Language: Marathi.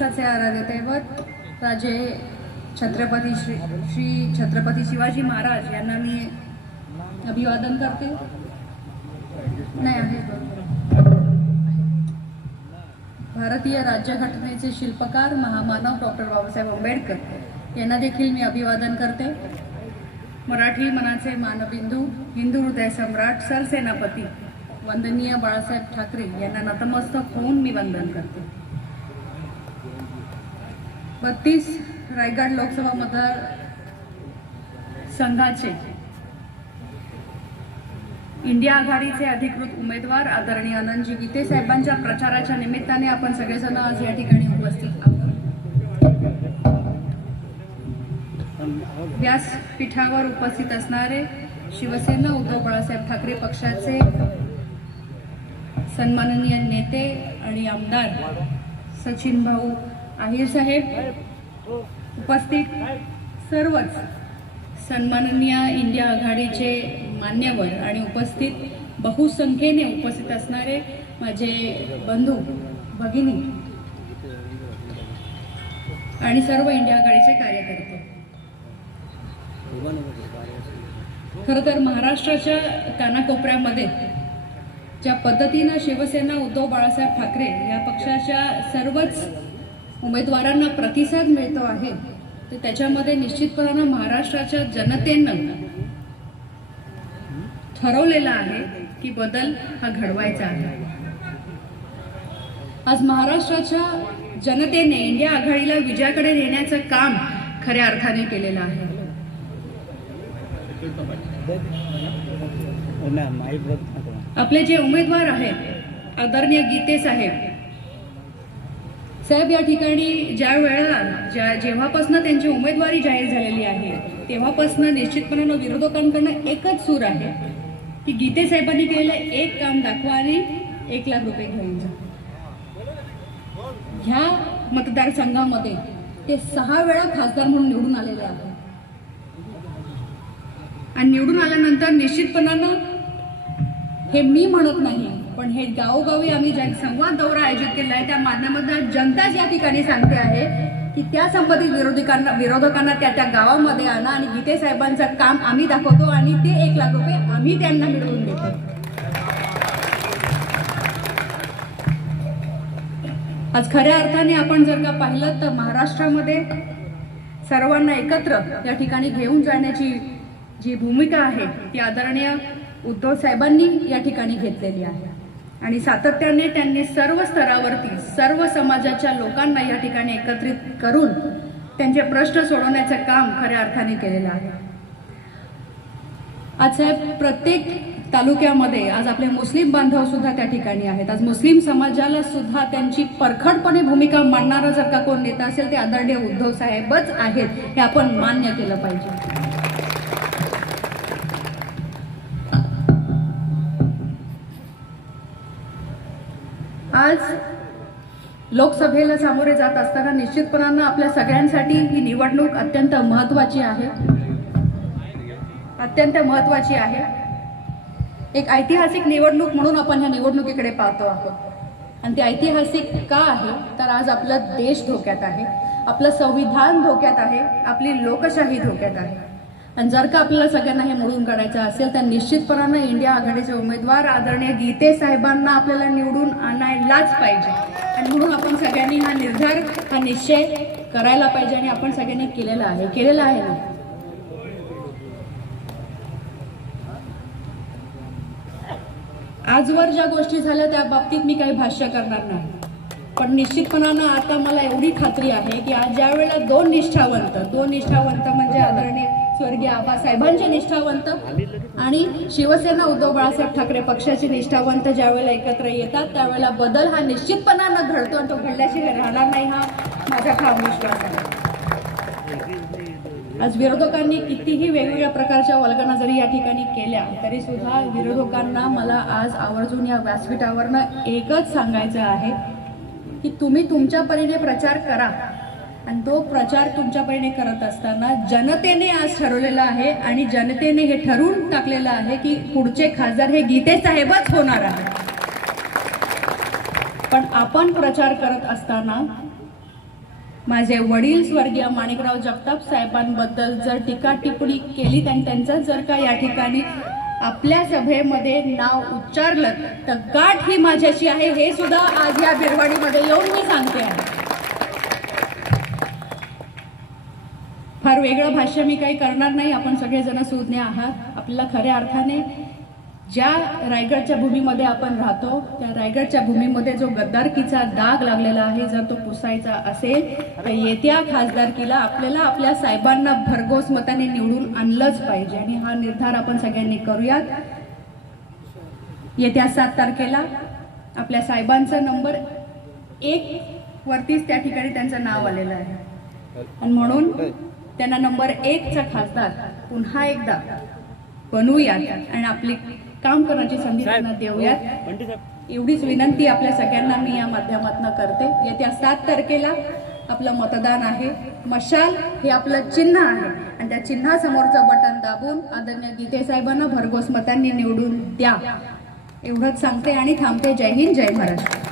महाराष्ट्राचे आराध्य दैवत राजे छत्रपती श्री छत्रपती शिवाजी महाराज यांना मी अभिवादन करते। नाही आहे भारतीय राज्यघटनेचे शिल्पकार महामानव डॉक्टर बाबासाहेब आंबेडकर यांना देखील मी अभिवादन करते। मराठी मनाचे मानबिंदू, हिंदू हृदय सम्राट, सरसेनापती वंदनीय बाळासाहेब ठाकरे यांना नतमस्तक होऊन मी वंदन करते। 32 रायगड लोकसभा मतदार संघाचे इंडिया आघाडीचे अधिकृत उमेदवार आदरणीय आनंदजी गीते साहेबांच्या प्रचाराच्या निमित्ताने आपण सगळेजण आज या ठिकाणी उपस्थित आहोत। व्यासपीठावर उपस्थित असणारे शिवसेना उद्धव बाळासाहेब ठाकरे पक्षाचे सन्माननीय नेते आणि आमदार सचिन भाऊ आहिर साहेब, उपस्थित सर्वच सन्माननीय इंडिया आघाडीचे मान्यवर आणि उपस्थित बहुसंख्येने उपस्थित असणारे माझे बंधू भगिनी आणि सर्व इंडिया आघाडीचे कार्यकर्ते। खरं तर महाराष्ट्राच्या कानाकोपऱ्यामध्ये ज्या पद्धतीनं शिवसेना उद्धव बाळासाहेब ठाकरे या पक्षाच्या सर्वच उमेदवारांना प्रतिसाद मिळतो आहे, तर त्याच्यामध्ये निश्चितपणे महाराष्ट्राच्या जनतेनं ठरवलेलं आहे की बदल हा घडवायचा आहे। आज महाराष्ट्राच्या जनतेने इंडिया आघाडीला विजयाकडे नेण्याचं काम खऱ्या अर्थाने केलेलं आहे। आपले जे उमेदवार आहेत आदरणीय गीते साहेब या ठिकाणी ज्या वेळेला जेव्हापासून त्यांची उमेदवारी जाहीर झालेली आहे तेव्हापासून निश्चितपणे विरोधकांकडून एकच सूर आहे की गीते साहेबांनी केलेलं एक काम दाखवा आणि 1 लाख रुपये घेऊन जा। ह्या मतदारसंघामध्ये ते 6 वेळा खासदार म्हणून निवडून आलेले आहेत आणि निवडून आल्यानंतर निश्चितपणानं हे मी म्हणत नाही, पण हे गावोगावी आम्ही ज्या संवाद दौरा आयोजित केला आहे त्या माध्यमातून जनताच या ठिकाणी सांगते आहे की त्या संबंधित विरोधकांना त्या गावामध्ये आणा आणि गीते साहेबांचं काम आम्ही दाखवतो आणि ते 1 लाख रुपये आम्ही त्यांना मिळवून देतो। आज खऱ्या अर्थाने आपण जर का पाहिलं तर महाराष्ट्रामध्ये सर्वांना एकत्र या ठिकाणी घेऊन जाण्याची जी भूमिका आहे ती आदरणीय उद्धव साहेबांनी या ठिकाणी घेतलेली आहे आणि सातत्याने त्यांनी सर्व स्तरावरती सर्व समाजाच्या लोकांना या ठिकाणी एकत्रित करून त्यांचे प्रश्न सोडवण्याचं काम खऱ्या अर्थाने केलेलं आहे। आज साहेब प्रत्येक तालुक्यामध्ये आज आपले मुस्लिम बांधव सुद्धा त्या ठिकाणी आहेत। आज मुस्लिम समाजाला सुद्धा त्यांची परखडपणे भूमिका मांडणारा जर का कोण नेता असेल ते आदरणीय उद्धव साहेबच आहेत, हे आपण मान्य केलं पाहिजे। आज लोकसभेला सामोरे जात असताना निश्चितपणानं आपल्या सगळ्यांसाठी ही निवडणूक अत्यंत महत्त्वाची आहे, अत्यंत महत्त्वाची आहे। एक ऐतिहासिक निवडणूक म्हणून आपण ह्या निवडणुकीकडे पाहतो आहोत आणि ती ऐतिहासिक का आहे तर आज आपला देश धोक्यात आहे, आपलं संविधान धोक्यात आहे, आपली लोकशाही धोक्यात आहे आणि जर का आपल्याला सगळ्यांना हे मोडून काढायचं असेल तर निश्चितपणानं इंडिया आघाडीचे उमेदवार आदरणीय गीते साहेबांना आपल्याला निवडून आणायलाच पाहिजे आणि म्हणून आपण सगळ्यांनी हा निर्धार हा निश्चय करायला पाहिजे आणि आपण सगळ्यांनी केलेला आहे ना। आजवर ज्या गोष्टी झाल्या त्या बाबतीत मी काही भाष्य करणार नाही, पण निश्चितपणानं आता मला एवढी खात्री आहे की आज ज्या वेळेला दोन निष्ठावंत म्हणजे आदरणीय स्वर्गीय आबासाहेबांचे निष्ठावंत आणि शिवसेना उद्धव बाळासाहेब ठाकरे पक्षाचे निष्ठावंत ज्या वेळेला एकत्र येतात त्यावेळेला बदल हा निश्चितपणानं घडतो आणि तो घडल्याशिवाय राहणार नाही, हा माझा ठाम विश्वास आहे। आज विरोधकांनी कितीही वेगवेगळ्या प्रकारच्या वल्गना जरी या ठिकाणी केल्या तरी सुद्धा विरोधकांना मला आज आवर्जून या व्यासपीठावरनं एकच सांगायचं आहे की तुम्ही तुमच्या परीने प्रचार करा आणि तो प्रचार तुमच्या परीने करत असताना जनतेने आज ठरवलेला आहे आणि जनतेने हे ठरवून टाकलेलं आहे की पुढचे खासदार हे गीते साहेबच होणार आहे। पण आपण प्रचार करत असताना माझे वडील स्वर्गीय माणिकराव जगताप साहेबांबद्दल जर टीका टिप्पणी केली आणि त्यांचं जर का या ठिकाणी आपल्या सभेमध्ये नाव उच्चारलं तर गाठ ही माझ्याशी आहे, हे सुद्धा आज या बिरवाडीमध्ये येऊन मी सांगते आहे. फार वेगळं भाष्य मी काही करणार नाही. आपण सगळेजण सुज्ञ आहात. आपल्याला खऱ्या अर्थाने ज्या रायगडच्या भूमीमध्ये आपण राहतो त्या रायगडच्या भूमीमध्ये जो गद्दारकीचा डाग लागलेला आहे, जर तो पुसायचा असेल तर येत्या खासदारकीला आपल्याला आपल्या साहेबांना भरघोस मताने निवडून आणलंच पाहिजे आणि हा निर्धार आपण सगळ्यांनी करूयात. येत्या 7 तारखेला आपल्या साहेबांचा नंबर 1 वरतीच त्या ठिकाणी त्यांचं नाव आलेलं आहे आणि म्हणून त्यांना नंबर 1चा खासदार पुन्हा एकदा बनवूयात आणि आपली काम करण्याची संधी त्यांना देऊयात. एवढीच विनंती आपल्या सगळ्यांना मी या माध्यमातून करते. येत्या 7 तारखेला आपलं मतदान आहे. मशाल हे आपलं चिन्ह आहे आणि त्या चिन्हासमोरचं बटन दाबून आदरणीय गीते साहेबांना भरघोस मतांनी निवडून द्या. एवढंच सांगते आणि थांबते. जय हिंद, जय महाराष्ट्र.